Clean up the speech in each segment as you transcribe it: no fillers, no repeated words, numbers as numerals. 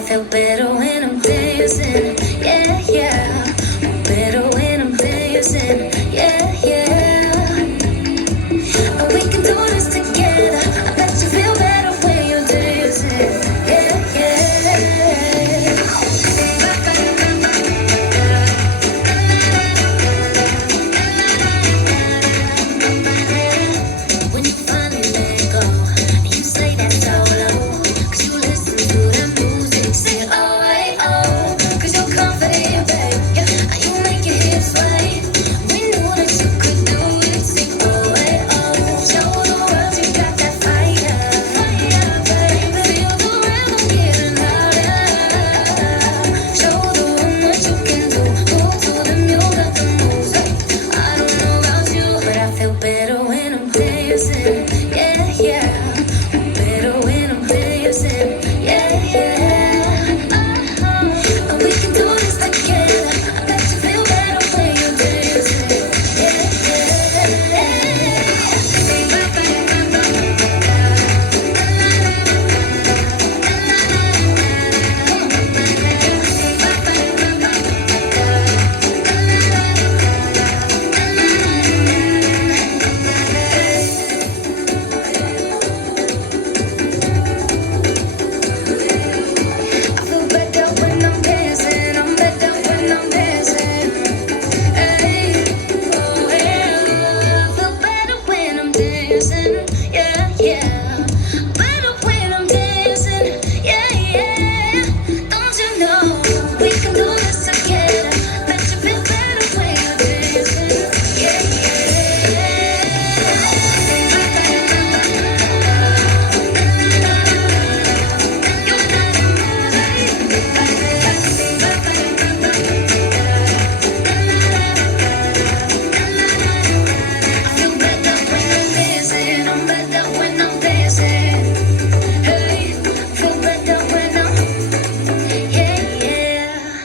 feel better when I'm dancing. Yeah, yeah. I'm better when I'm dancing. Yeah, yeah. Oh, we can do this together. I bet you feel better when you're dancing. Yeah, yeah. When you finally let go, and you say that solo, 'cause you listen to the music, say oh, hey, oh, 'cause you're confident, babe. Yeah, you make your hips sway. We knew that you could do it, sing oh, hey, oh. Show the world you got that fire, fire, babe. Feel the rhythm getting louder. Show the room what you can do. Move to the music, the moves. I don't know about you, but I feel better when I'm dancing. Yeah, yeah. I'm better when I'm dancing. Yeah, yeah. Oh, we can do this together. I bet you feel better when you're dancing. Yeah, I feel better when I'm dancing. I'm better when I'm dancing. Hey, oh yeah. I feel better when I'm dancing. Yeah, yeah. Better when I'm dancing. Yeah, yeah. Don't you know we can do this together? Bet you feel better when you're dancing. Yeah, I feel better when I'm dancing. I'm better when I'm dancing. Hey, feel better when I'm, yeah, yeah.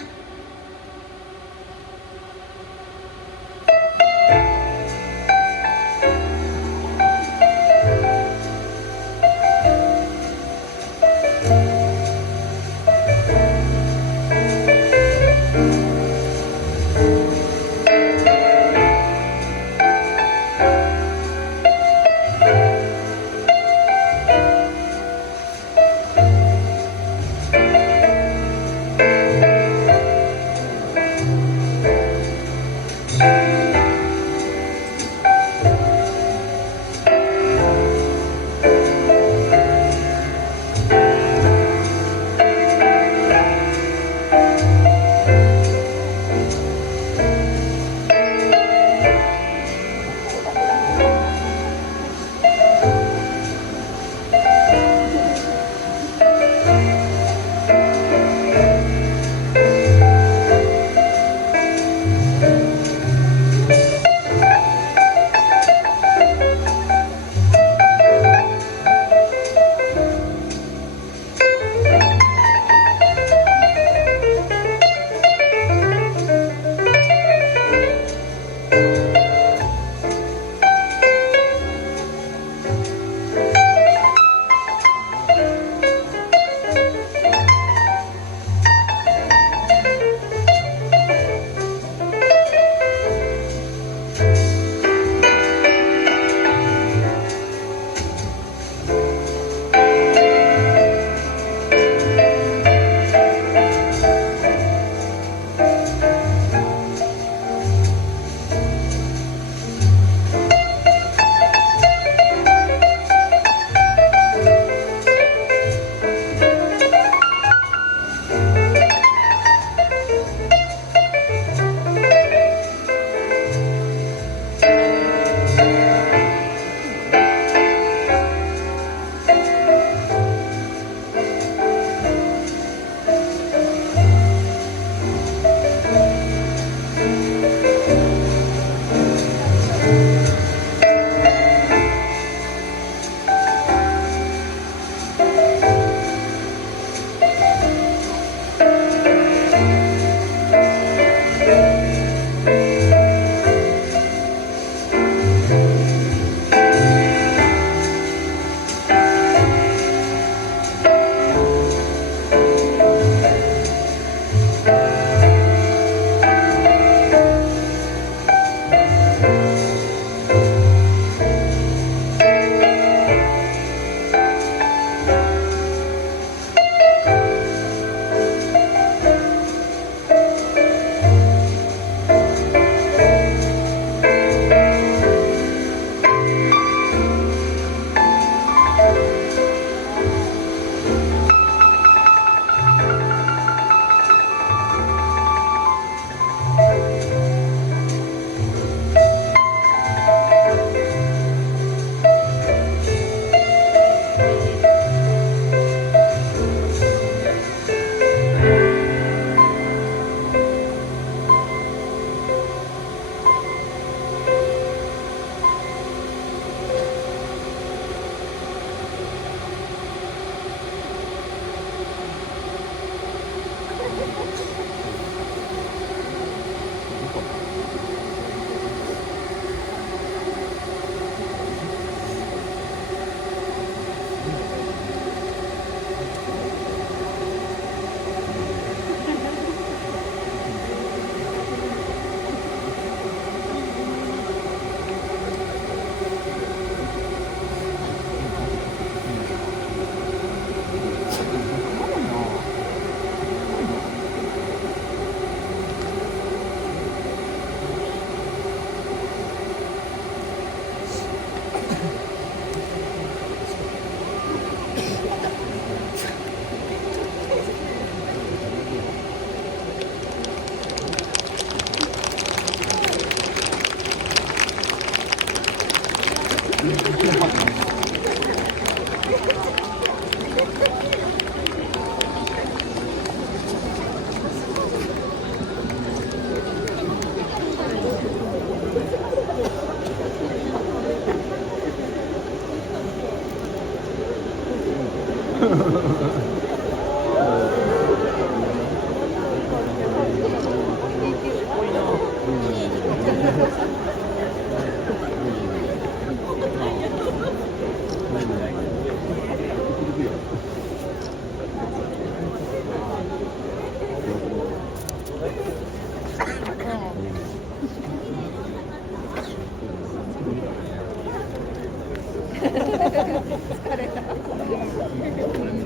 疲れた。